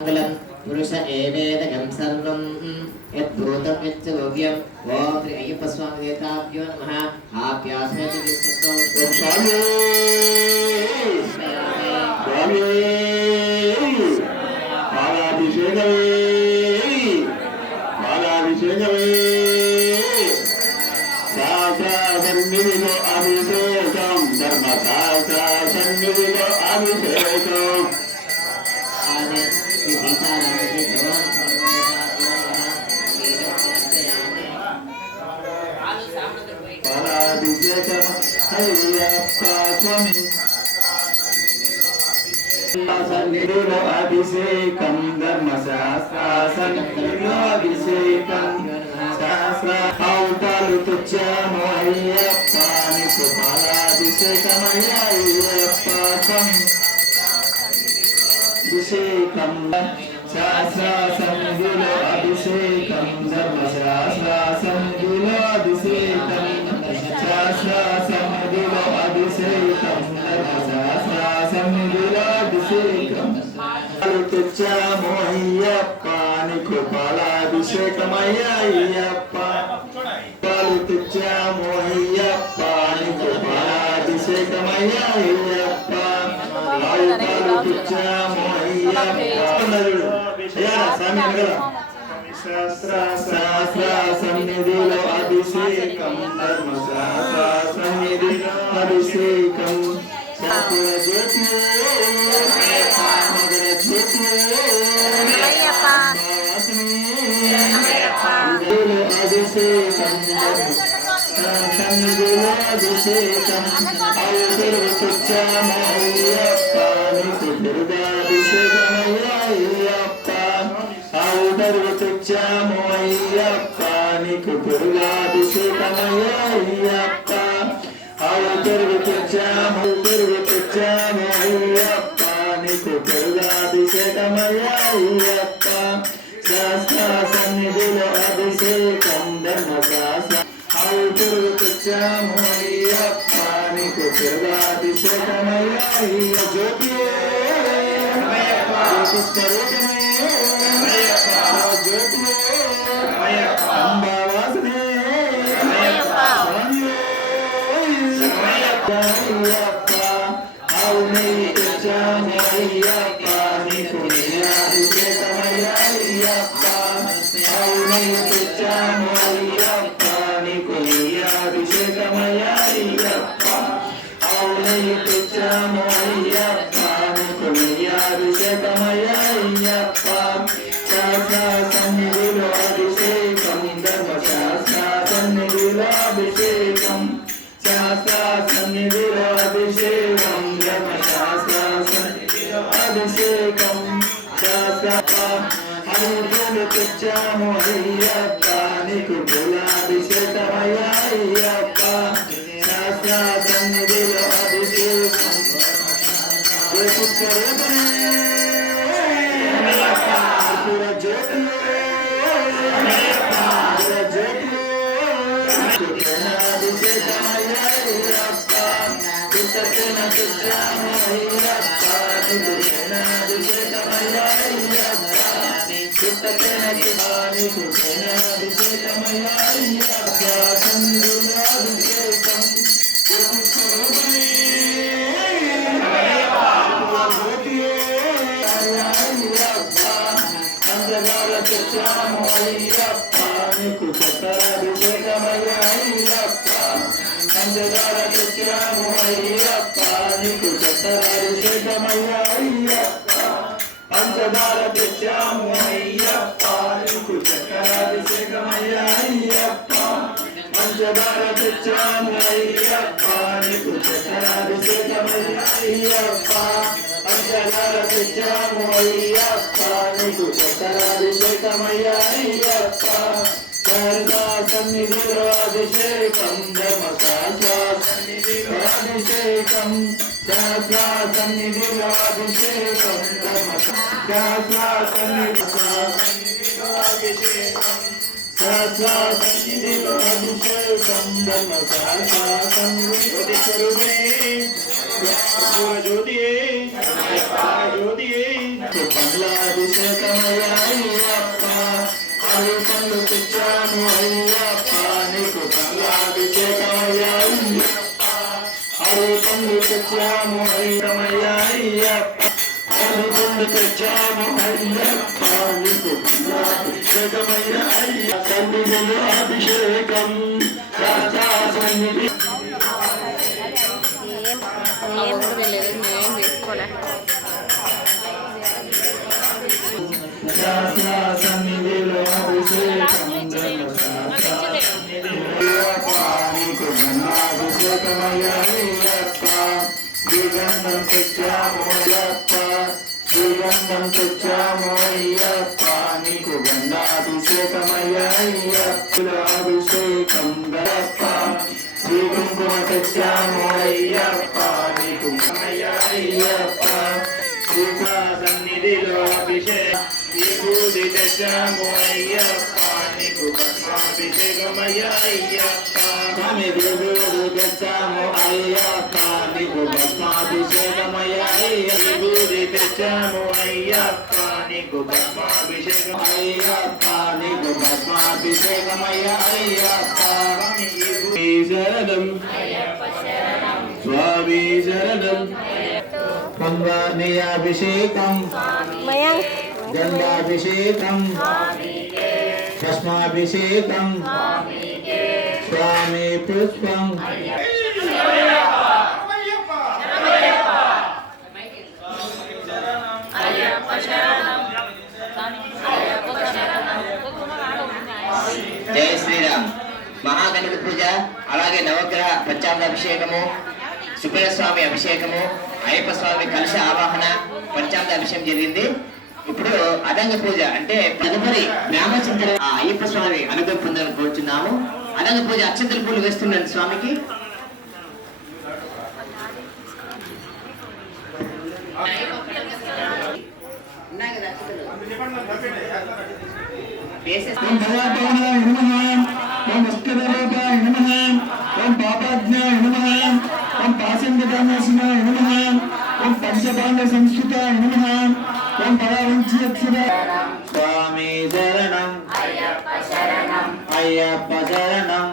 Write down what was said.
पुरुष एवेदकं सर्वं यद्भूतं यच्चोग्यं ओम श्री अय्यप्प स्वामी देवताभ्यो नमः आप्यासमेत विस्तौ स्वामी स्वामी मालाभिषेकमे शास्त्रासन्निधिलो अभिषेकं धर्मशास्त्रासन्निधिलो अभिषेकं अभिषेकं धर्मशास्त्रासन्निधिलो अभिषेकं शास्त्रावतारु तुच्छामो अय्यप्पा निकुमाराभिषेकमय्यप्पा स्वामी अभिषेकं शास्त्रासन्निधिलो अभिषेकं धर्मशास्त्रासन्निधिलो अभिषेकं शास्त्रासन्निधिलो अभिषेकं धर्मशास्त्रासन्निधिलो अभिषेकं तुच्छामो अय्यप्पा निकुमाराभिषेकमय्यप्पा तुच्छामो अय्यप्पा निकुमाराभिषेकमय्यप्पा शास्त्रासन्निधिलो अभिषेकं धर्मशास्त्रासन्निधिलो अभिषेकं सन्निधिलो अभिषेकं तुच्छामो अय्यप्पा निकुमाराभिषेकमय्यप्पा तुच्छामो अय्यप्पा निकुमाराभिषेकमय्यप्पा तुच्छामो अय्यप्पा निकुमाराभिषेकमय्यप्पा शास्त्रासन्निधिलो अभिषेकं धर्मशास्त्र तुच्छामो अय्यप्पा निकुमाराभिषेकमय्यप्पा ज्योतिस्वरूपमे अंबावासने अय्यप्पा तुच्छामो अय्यप्पा निकुमाराभिषेकमय्यप्पा तुच्छामो अय्यप्पा निकुमाराभिषेकमय्यप्पा तुच्छामो अय्यप्पा निकुमाराभिषेकमय्यप्पा शास्त्रासन्निधिलो अभिषेकं धर्मशास्त्रासन्निधिलो अभिषेकं शास्त्रासन्निधिलो अभिषेकं धर्मशास्त्रासन्निधिलो अभिषेकं तुच्छामो अय्यप्पा निकुमाराभिषेकमय्यप्पा शास्त्रासन्निधिलो अभिषेकं तुच्छामो अय्यप्पा निकुमाराभिषेकमय्यप्पा तुच्छामो अय्यप्पा निकुमाराभिषेकमय्यप्पा तुच्छामो अय्यप्पा निकुमाराभिषेकमय्यप्पा तुच्छामो अय्यप्पा निकुमाराभिषेकमय्यप्पा तुच्छामो अय्यप्पा निकुमाराभिषेकमय्यप्पा शास्त्रासन्निधिलो अभिषेकं धर्मशास्त्रासन्निधिलो अभिषेकं शास्त्रासन्निधिलो अभिषेकं धर्मशास्त्रासन्निधिलो अभिषेकं शास्त्रासन्निधिलो अभिषेकं धर्मशास्त्रासन्निधिलो జ్యోతి జ్యోతి పండ్లాభిషేకమయ్యా అయ్యప్ప అవి పండ్లు తెచ్చాము అయ్యప్ప నీకు పండ్లాభిషేకమయ్యా అయ్యప్ప అవి పండ్లు తెచ్చాము అయ్యమయ్యా అయ్యప్ప అవి పండ్లు తెచ్చాము అయ్యప్ప నీకు పండ్లాభిషేకమయ్యా అయ్యప్ప సన్నిధిలో అభిషేకం రాజా సన్నిధి సన్నిధిలో అభిషేకమయ్యప్ప శ్రీగంధం తెచ్చాము అయ్యప్ప శ్రీగంధం తెచ్చాము అయ్యప్ప నీకు గంధాభిషేకమయ్యప్ప అభిషేకం గరప్ప శ్రీ కుంకుమ తెచ్చాము అయ్యప్ప నీకు అయ్యప్ప సన్నిధిలో అభిషేకం విభూతి తెచ్చాము అయ్యప్ప నీకు భస్మాభిషేకమయ్యా అయ్యప్ప స్వామి విభూతి తెచ్చాము అయ్యప్ప నీకు భస్మాభిషేకమయ్యా విభూతి తెచ్చాము అయ్యప్ప నీకు భస్మాభిషేకం అయ్యప్ప నీకు భస్మాభిషేకమయ్యా అయ్యప్ప శరణం స్వామి శరణం పంగార్ణయాభిషేకం గంగాభిషేకం భస్మాభిషేకం స్వామి పుష్పం జై శ్రీరామ్. మహాగణపతి పూజ, అలాగే నవగ్రహ పంచామృతాభిషేకము, సుబ్రహ్మణ్యస్వామి అభిషేకము, అయ్యప్ప స్వామి కలశ ఆవాహన, పంచామృత అభిషేకం జరిగింది. ఇప్పుడు అదంగ పూజ అంటే తదుపరి రామచంద్ర అయ్యప్ప స్వామి అనుగ్రహం పొందాలని కోరుచున్నాము. అదంగ పూజ అక్షంతల పూలు వేస్తున్నాను స్వామికి. పంచపాండ సంస్కృత స్వామి శరణం అయ్యప్ప శరణం